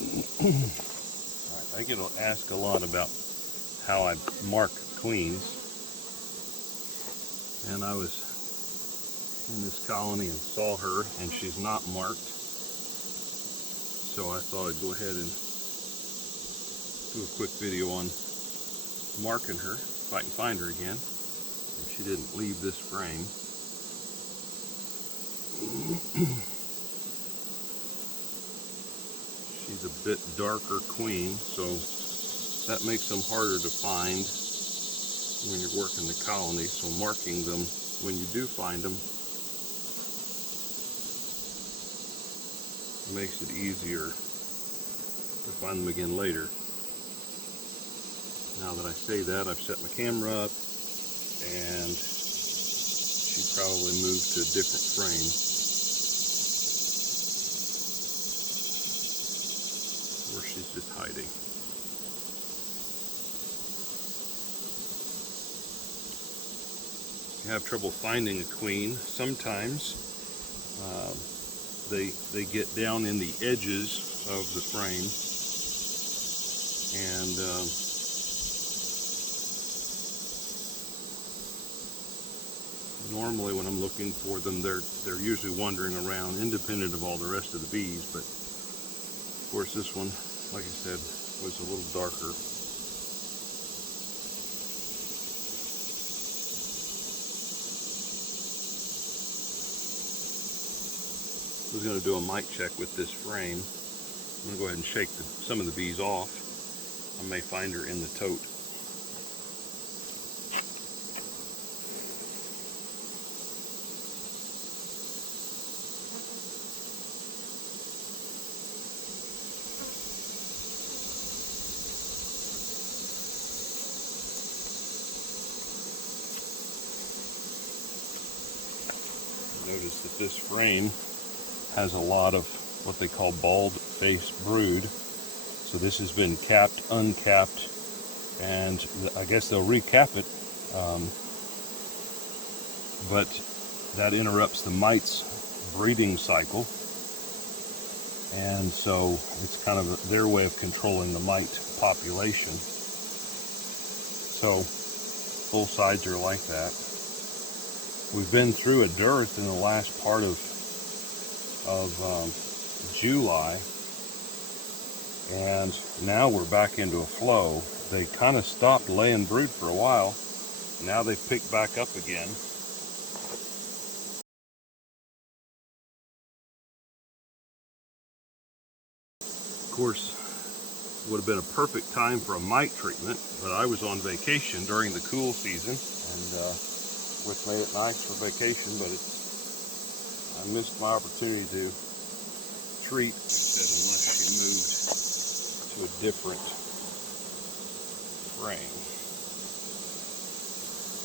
Alright, I get asked a lot about how I mark queens, and I was in this colony and saw her, and she's not marked, so I thought I'd go ahead and do a quick video on marking her, if I can find her again, if she didn't leave this frame. She's a bit darker queen, so that makes them harder to find when you're working the colony, so marking them when you do find them makes it easier to find them again later. Now that I say that, I've set my camera up, and she probably moved to a different frame where she's just hiding. If you have trouble finding a queen, sometimes they get down in the edges of the frame, and normally when I'm looking for them, they're usually wandering around independent of all the rest of the bees, but of course this one, like I said, was a little darker. I was going to do a mite check with this frame. I'm going to go ahead and shake some of the bees off. I may find her in the tote. Notice that this frame has a lot of what they call bald face brood. So this has been capped, uncapped, and I guess they'll recap it, but that interrupts the mite's breeding cycle, and so it's kind of their way of controlling the mite population. So both sides are like that. We've been through a dearth in the last part of July, and now we're back into a flow. They kind of stopped laying brood for a while. Now they've picked back up again. Of course, it would have been a perfect time for a mite treatment, but I was on vacation during the cool season, and which made it nice for vacation, but I missed my opportunity to treat. I said, unless she moved to a different frame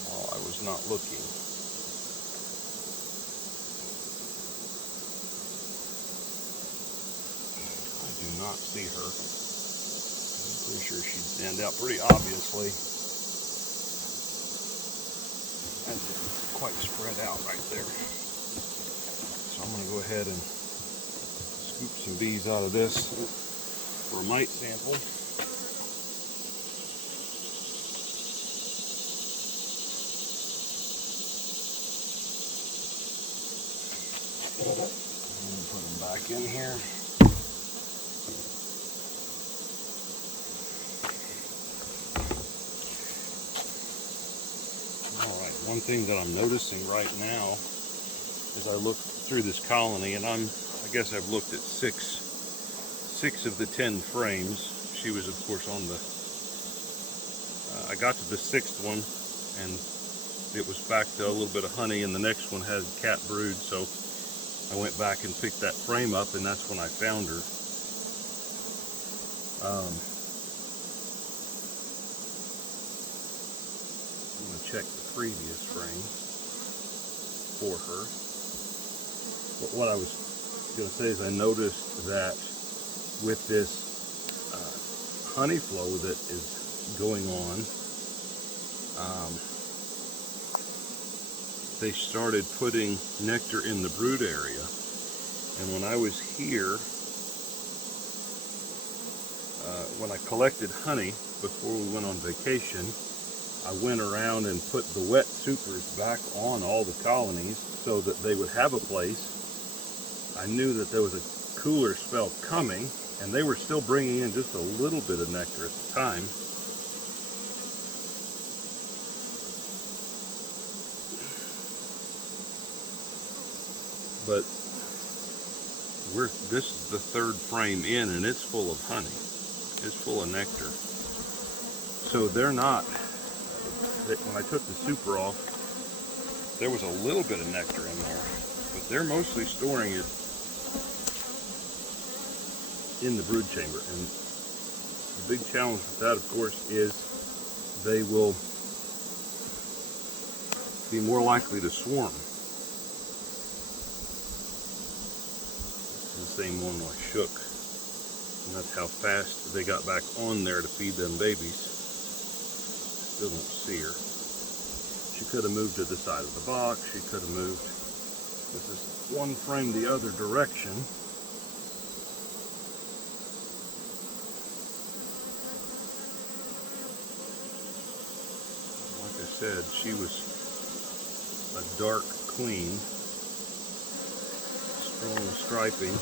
while I was not looking. I do not see her. I'm pretty sure she'd stand out pretty obviously. And quite spread out right there. So I'm going to go ahead and scoop some bees out of this for a mite sample. And put them back in here. Alright, one thing that I'm noticing right now as I look through this colony, and I guess I've looked at six of the 10 frames. She was, of course, on the, I got to the 6th one, and it was back to a little bit of honey, and the next one had cat brood, so I went back and picked that frame up, and that's when I found her. I'm going to check the previous frame for her. But what I was going to say is I noticed that with this honey flow that is going on, they started putting nectar in the brood area. And when I was here, when I collected honey before we went on vacation, I went around and put the wet supers back on all the colonies so that they would have a place. I knew that there was a cooler spell coming, and they were still bringing in just a little bit of nectar at the time. But this is the third frame in, and it's full of honey. It's full of nectar. So they're not, when I took the super off, there was a little bit of nectar in there, but they're mostly storing it in the brood chamber. And the big challenge with that, of course, is they will be more likely to swarm. The same one I shook, and that's how fast they got back on there to feed them babies. Still don't see her. She could have moved to the side of the box. She could have moved with this one frame the other direction. Like I said, she was a dark queen, strong striping.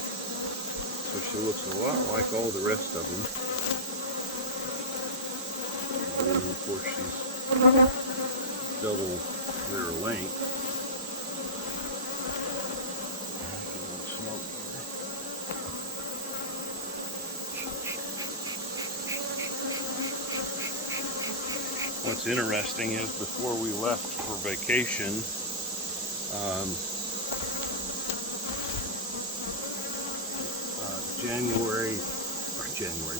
So she looks a lot like all the rest of them. And then of course she's double their length. What's interesting is before we left for vacation,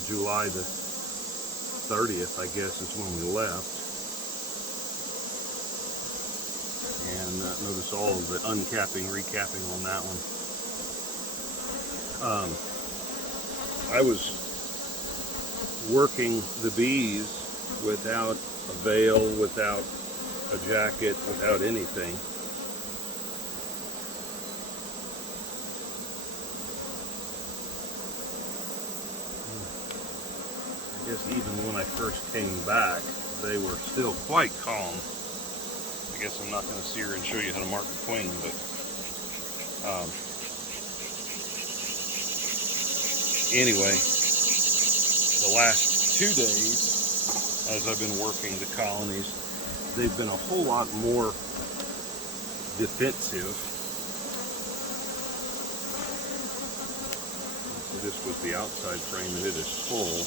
July the 30th, I guess, is when we left. And notice all of the uncapping, recapping on that one. I was working the bees without a veil, without a jacket, without anything. I guess even when I first came back, they were still quite calm. I guess I'm not going to see her and show you how to mark a queen, but anyway, the last 2 days, as I've been working the colonies, they've been a whole lot more defensive. So this was the outside frame, and it is full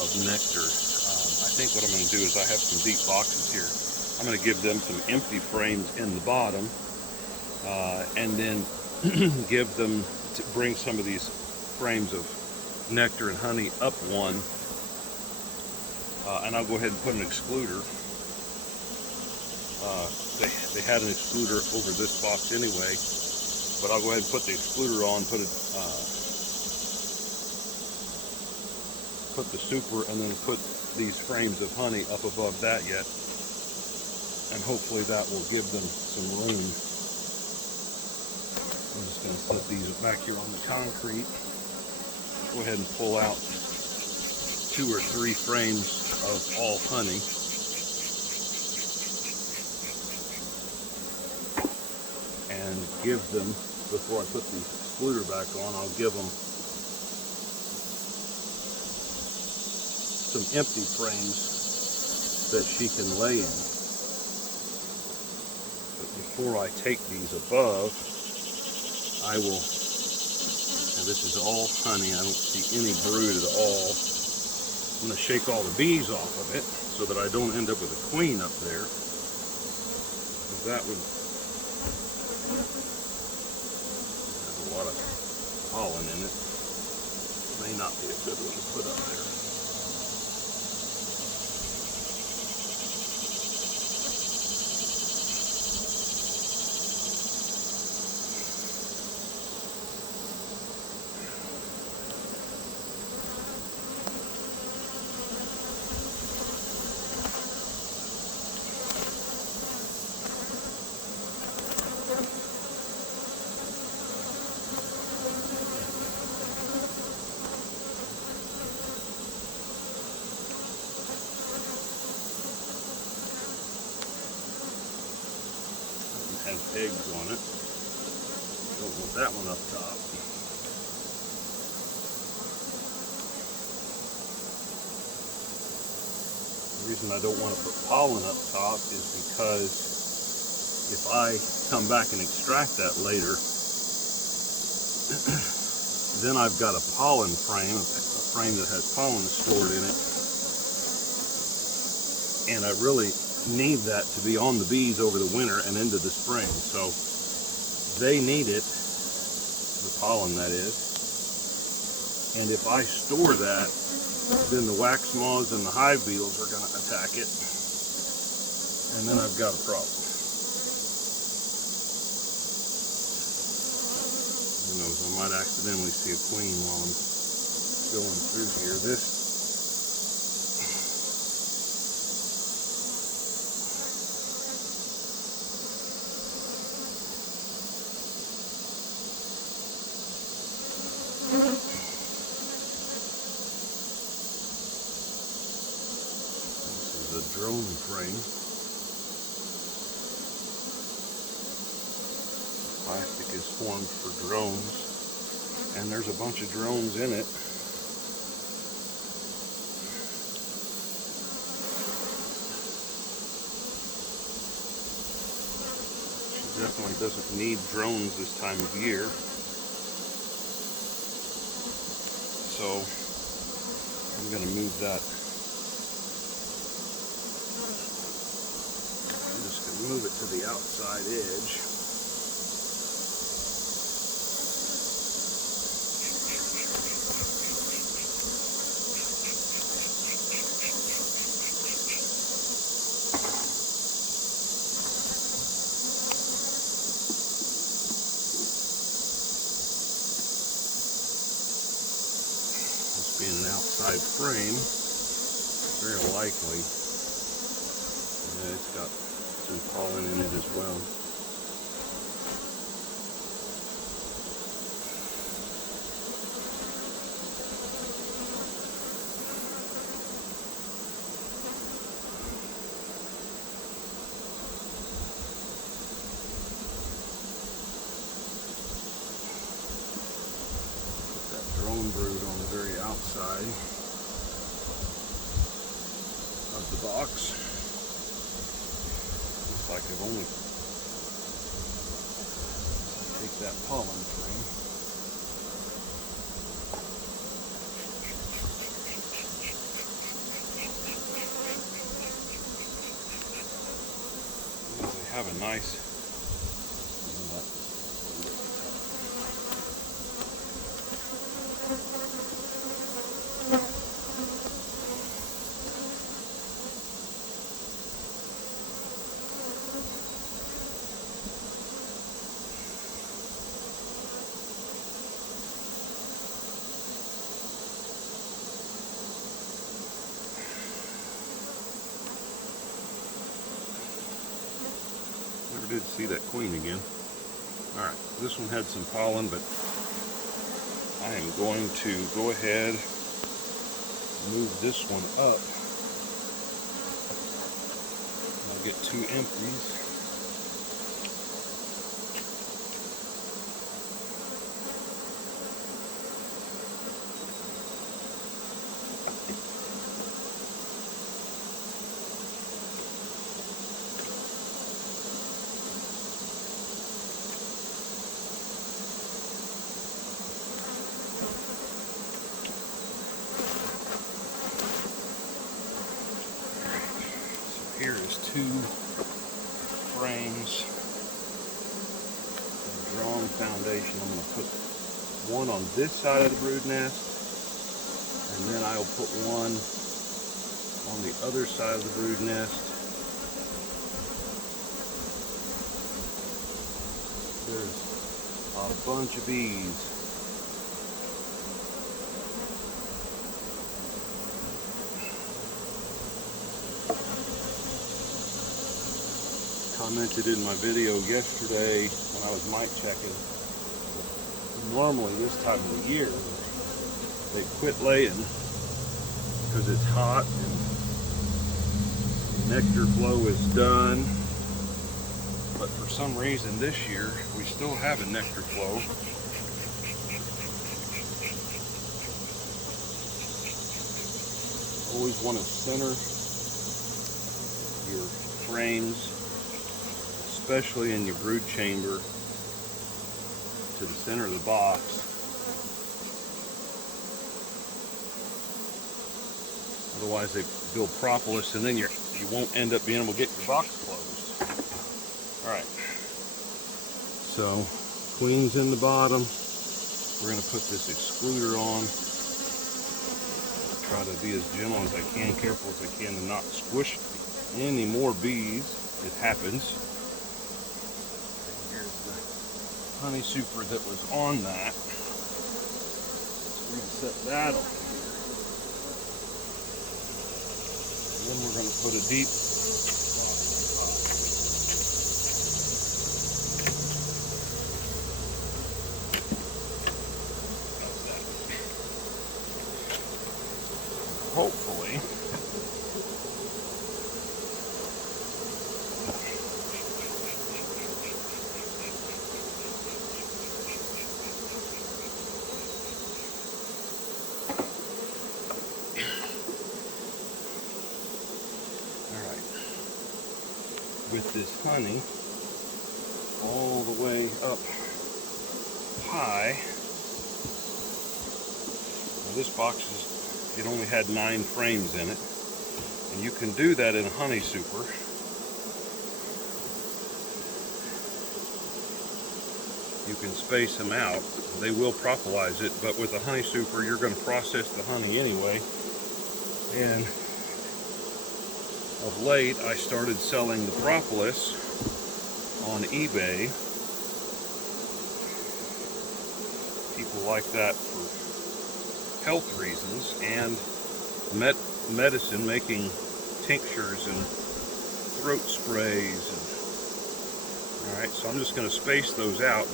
of nectar. I think what I'm going to do is I have some deep boxes here. I'm going to give them some empty frames in the bottom, and then give them to bring some of these frames of nectar and honey up one, and I'll go ahead and put an excluder. They had an excluder over this box anyway, but I'll go ahead and put the excluder on, put the super, and then put these frames of honey up above that yet, and hopefully that will give them some room. I'm just going to put these back here on the concrete. Go ahead and pull out 2 or 3 frames of all honey. And give them, before I put the excluder back on, I'll give them some empty frames that she can lay in. But before I take these above, I will, and this is all honey, I don't see any brood at all. I'm going to shake all the bees off of it so that I don't end up with a queen up there. Because that would have a lot of pollen in it. May not be a good one to put up there. have eggs on it. Don't want that one up top. The reason I don't want to put pollen up top is because if I come back and extract that later, then I've got a pollen frame, a frame that has pollen stored in it, and I really need that to be on the bees over the winter and into the spring. So they need it, the pollen that is, and if I store that, then the wax moths and the hive beetles are going to attack it, and then I've got a problem. Who knows, I might accidentally see a queen while I'm going through here. This is a drone frame. Plastic is formed for drones, and there's a bunch of drones in it. She definitely doesn't need drones this time of year. So I'm going to move that. I'm just going to move it to the outside edge. Being an outside frame, very likely, yeah, it's got some pollen in it as well. Drone brood on the very outside of the box. Looks like I've only take that pollen frame. They have a nice did see that queen again. Alright, this one had some pollen, but I am going to go ahead and move this one up. I'll get 2 empties. Here is 2 frames of drawn foundation. I'm going to put one on this side of the brood nest, and then I'll put one on the other side of the brood nest. There's a bunch of bees. Commented in my video yesterday when I was mite checking. Normally this time of the year they quit laying because it's hot and nectar flow is done. but for some reason this year we still have a nectar flow. Always want to center your frames, especially in your brood chamber, to the center of the box. Otherwise they build propolis and then you won't end up being able to get your box closed. Alright, so queen's in the bottom. We're going to put this excluder on. Try to be as gentle as I can, careful as I can to not squish any more bees. It happens. Here's the honey super that was on that. Let's reset that on here. And then we're going to put a deep hopefully with this honey all the way up high. Now this box it only had 9 frames in it, and you can do that in a honey super. You can space them out. They will propolis it, but with a honey super you're going to process the honey anyway. And of late, I started selling the propolis on eBay. People like that for health reasons and medicine, making tinctures and throat sprays. And, all right, so I'm just going to space those out.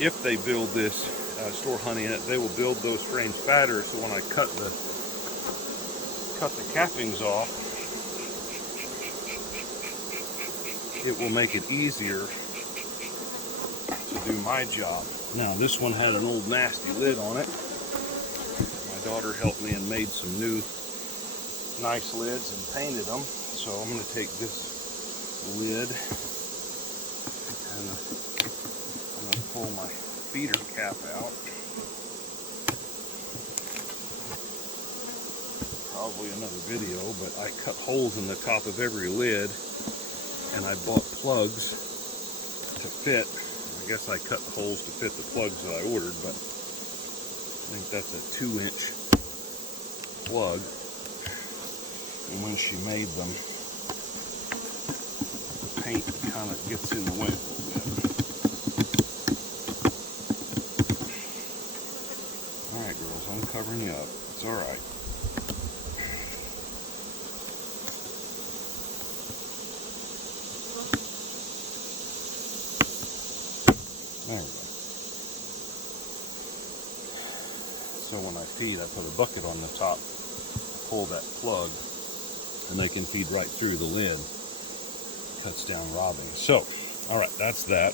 If they build this, store honey in it, they will build those frames fatter. So when I cut the cappings off, it will make it easier to do my job. Now this one had an old nasty lid on it. My daughter helped me and made some new nice lids and painted them. So I'm going to take this lid and I'm going to pull my feeder cap out. Probably another video, but I cut holes in the top of every lid and I bought plugs to fit. I guess I cut the holes to fit the plugs that I ordered, but I think that's a 2-inch plug. And when she made them, the paint kind of gets in the way a little bit. Alright girls, I'm covering you up. It's alright. There we go. So when I feed, I put a bucket on the top, pull that plug, and they can feed right through the lid. Cuts down robbing. So, alright, that's that.